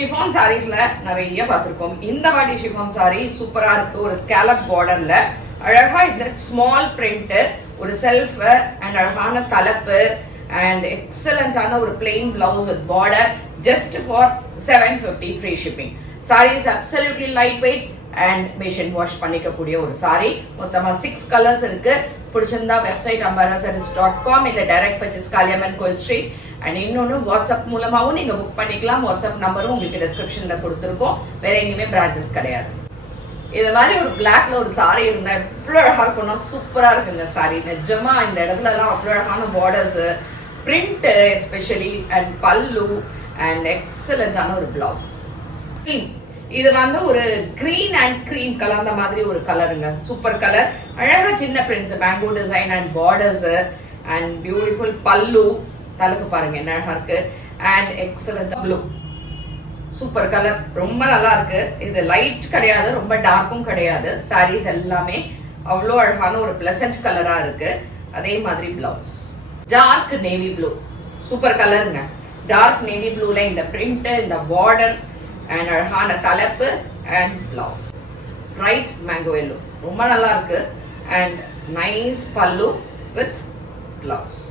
Chiffon சாரீஸ்ல நிறைய பார்த்துருக்கோம். இந்த வாட்டி ஷிஃபான் சாரி சூப்பரா இருக்கு. ஒரு ஸ்கேலப் பார்டர்ல அழகா இந்த ஸ்மால் பிரிண்ட், ஒரு செல்ஃப் அண்ட் அழகான தலைப்பு அண்ட் எக்ஸலண்டான ஒரு plain blouse with border just for 750 free shipping. Sari is absolutely lightweight and machine wash பண்ணிக்கக்கூடிய ஒரு சாரி. மொத்தமா 6 கலர்ஸ் இருக்கு. பிடிச்சிருந்தா வெப்சைட் ambarasarees.com இல்ல டைரக்ட் பர்ச்சேஸ் காளியம்மன் கோயில் ஸ்ட்ரீட். அண்ட் இன்னொன்னு வாட்ஸ்அப் மூலமாவும் நீங்க புக் பண்ணிக்கலாம். வாட்ஸ்அப் நம்பரும் உங்களுக்கு டிஸ்கிரிப்ஷன்ல கொடுத்துருக்கோம். வேற எங்கேயுமே பிரான்ச்சஸ் கிடையாது. இது மாதிரி ஒரு பிளாக்ல ஒரு சாரி இருந்தா எவ்வளவு அழகா இருக்கும்னா சூப்பரா இருக்குங்க சாரி. நிஜமா இந்த இடத்துல எல்லாம் அவ்வளவு அழகான பார்டர்ஸ், பிரிண்ட் எஸ்பெஷலி அண்ட் பல்லு அண்ட் எக்ஸலண்டான ஒரு பிளவுஸ். இது வந்து ஒரு கிரீன் அண்ட் கிரீம் கலந்த மாதிரி ஒரு கலருங்க. Super colour. அழகா சின்ன prints, mango design and borders and beautiful பல்லு. தலைப்பு பாருங்க என்ன அழகா இருக்கு. And excellent blue. Super colour. ரொம்ப நல்லா இருக்கு. இது லைட் கிடையாது, ரொம்ப டார்க்கும் கிடையாது. சாரீஸ் எல்லாமே அவ்வளோ அழகான ஒரு பிளசன்ட் கலரா இருக்கு. அதே மாதிரி blouse dark navy blue. Super கலருங்க. டார்க் நேவி ப்ளூல இந்த பிரிண்ட், இந்த பார்டர் அண்ட் அழகான தலைப்பு and blouse. Right mango yellow ரொம்ப நல்லா இருக்கு. And nice pallu with blouse.